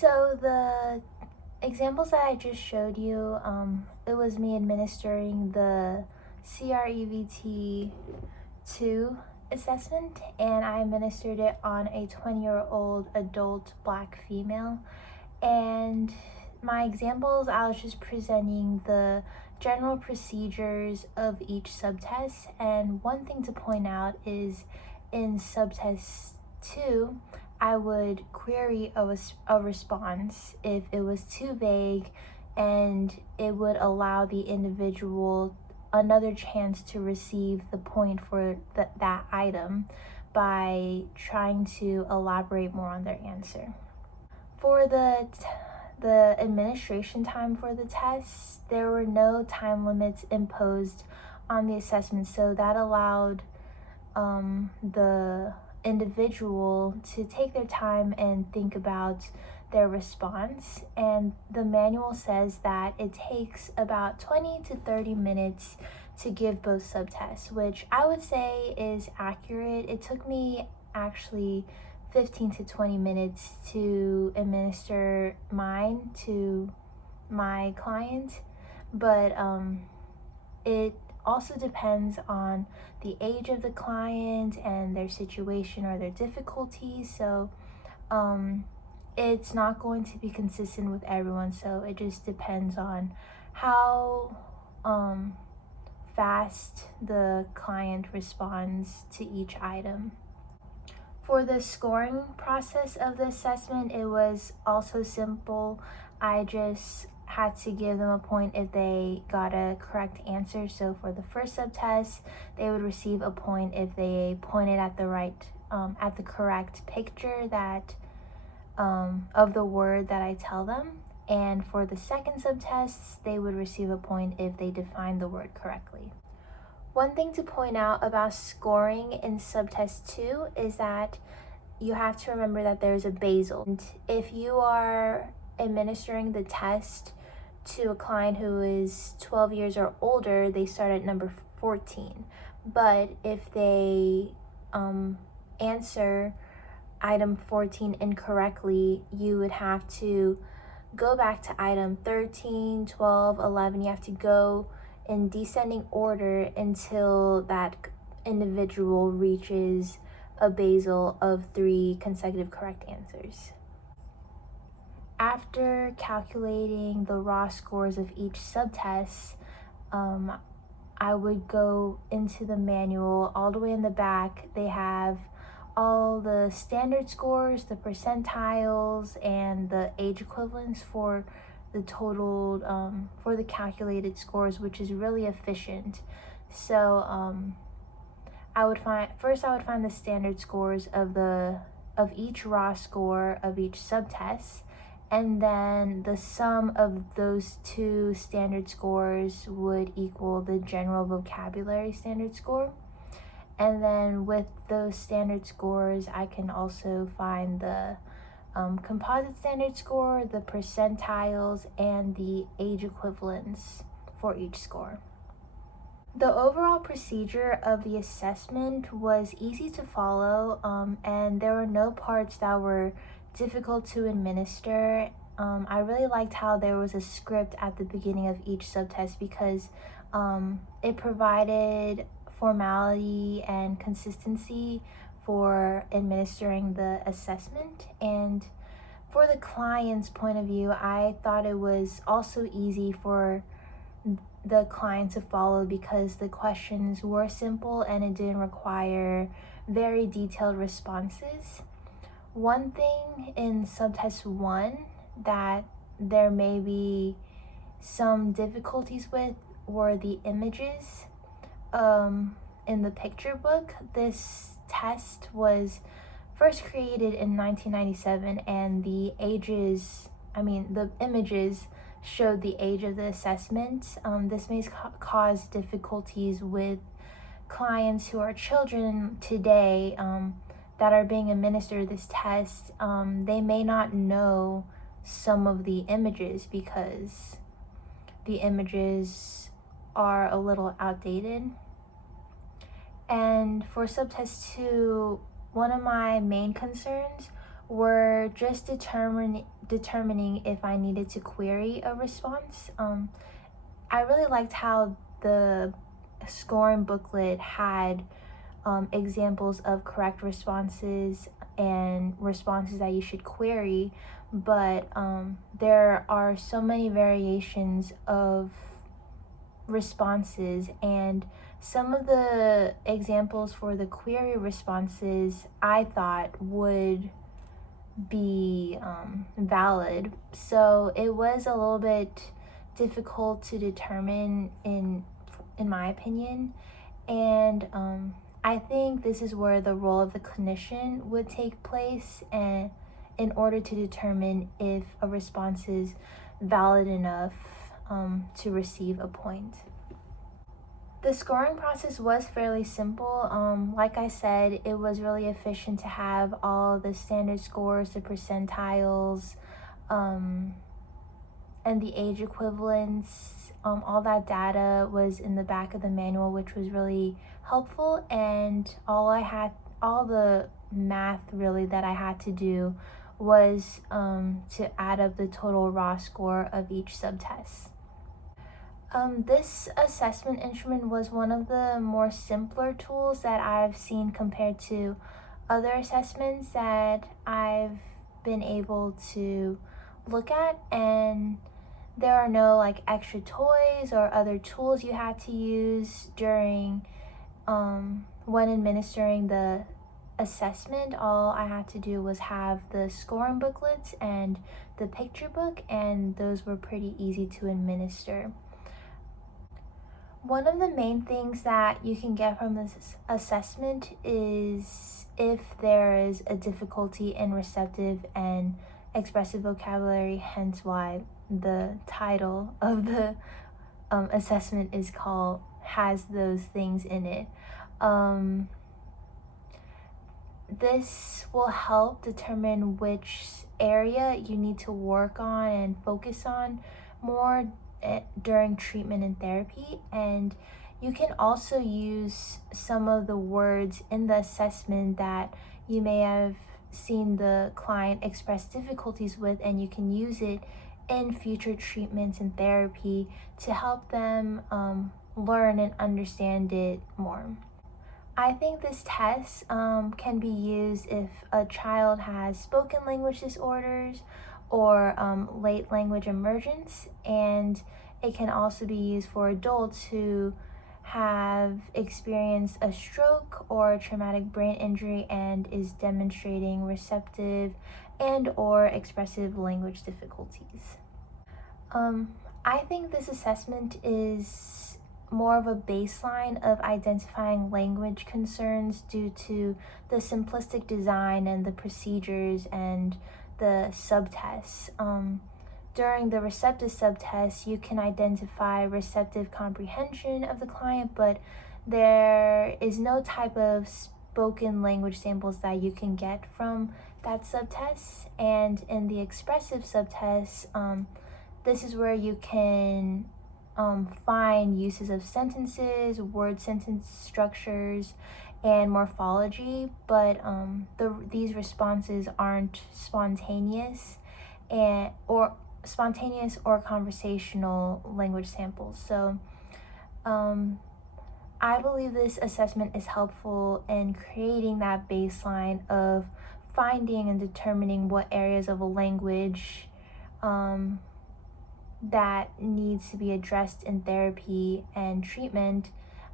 So the examples that I just showed you, it was me administering the CREVT-2 assessment, and I administered it on a 20-year-old adult Black female. And my examples, I was just presenting the general procedures of each subtest. And one thing to point out is in subtest 2, I would query a response if it was too vague, and it would allow the individual another chance to receive the point for that item by trying to elaborate more on their answer. For the administration time for the tests, there were no time limits imposed on the assessment, so that allowed the individual to take their time and think about their response. And the manual says that it takes about 20 to 30 minutes to give both subtests, which I would say is accurate. It took me actually 15 to 20 minutes to administer mine to my client, but it also depends on the age of the client and their situation or their difficulty. So it's not going to be consistent with everyone, so it just depends on how fast the client responds to each item. For the scoring process of the assessment, it was also simple. I just had to give them a point if they got a correct answer. So for the first subtest, they would receive a point if they pointed at the correct picture that of the word that I tell them. And for the second subtest, they would receive a point if they defined the word correctly. One thing to point out about scoring in subtest 2 is that you have to remember that there's a basal. And if you are administering the test to a client who is 12 years or older, they start at number 14. But if they answer item 14 incorrectly, you would have to go back to item 13, 12, 11. You have to go in descending order until that individual reaches a basal of 3 consecutive correct answers. After calculating the raw scores of each subtest, I would go into the manual. All the way in the back, they have all the standard scores, the percentiles, and the age equivalents for the total for the calculated scores, which is really efficient. So I would find the standard scores of each raw score of each subtest, and then the sum of those 2 standard scores would equal the general vocabulary standard score. And then with those standard scores, I can also find the composite standard score, the percentiles, and the age equivalents for each score. The overall procedure of the assessment was easy to follow, and there were no parts that were difficult to administer. I really liked how there was a script at the beginning of each subtest because it provided formality and consistency for administering the assessment. And for the client's point of view, I thought it was also easy for the client to follow because the questions were simple and it didn't require very detailed responses. One thing in subtest 1 that there may be some difficulties with were the images in the picture book. This test was first created in 1997, and the images showed the age of the assessment. This may cause difficulties with clients who are children today that are being administered this test. They may not know some of the images because the images are a little outdated. And for subtest 2, one of my main concerns were just determining if I needed to query a response. I really liked how the scoring booklet had examples of correct responses and responses that you should query, but there are so many variations of responses, and some of the examples for the query responses I thought would be valid. So it was a little bit difficult to determine in my opinion, and I think this is where the role of the clinician would take place, and in order to determine if a response is valid enough to receive a point. The scoring process was fairly simple. Like I said, it was really efficient to have all the standard scores, the percentiles, and the age equivalents. All that data was in the back of the manual, which was really helpful. And all the math really that I had to do was to add up the total raw score of each subtest. This assessment instrument was one of the more simpler tools that I've seen compared to other assessments that I've been able to look at, and there are no like extra toys or other tools you had to use during when administering the assessment. All I had to do was have the scoring booklets and the picture book, and those were pretty easy to administer. One of the main things that you can get from this assessment is if there is a difficulty in receptive and expressive vocabulary, hence why the title of the assessment has those things in it. This will help determine which area you need to work on and focus on more during treatment and therapy. And you can also use some of the words in the assessment that you may have seen the client express difficulties with, and you can use it in future treatments and therapy to help them learn and understand it more. I think this test can be used if a child has spoken language disorders or late language emergence, and it can also be used for adults who have experienced a stroke or a traumatic brain injury and is demonstrating receptive and or expressive language difficulties. I think this assessment is more of a baseline of identifying language concerns due to the simplistic design and the procedures and the subtests. During the receptive subtest, you can identify receptive comprehension of the client, but there is no type of spoken language samples that you can get from that subtest. And in the expressive subtest, this is where you can find uses of sentences, word sentence structures, and morphology, but these responses aren't spontaneous or conversational language samples. So I believe this assessment is helpful in creating that baseline of finding and determining what areas of a language that needs to be addressed in therapy and treatment.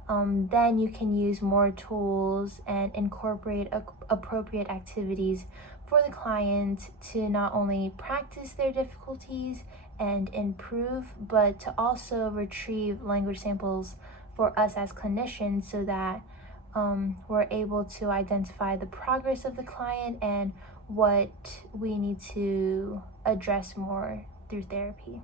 Then you can use more tools and incorporate appropriate activities for the client to not only practice their difficulties and improve, but to also retrieve language samples for us as clinicians so that we're able to identify the progress of the client and what we need to address more through therapy.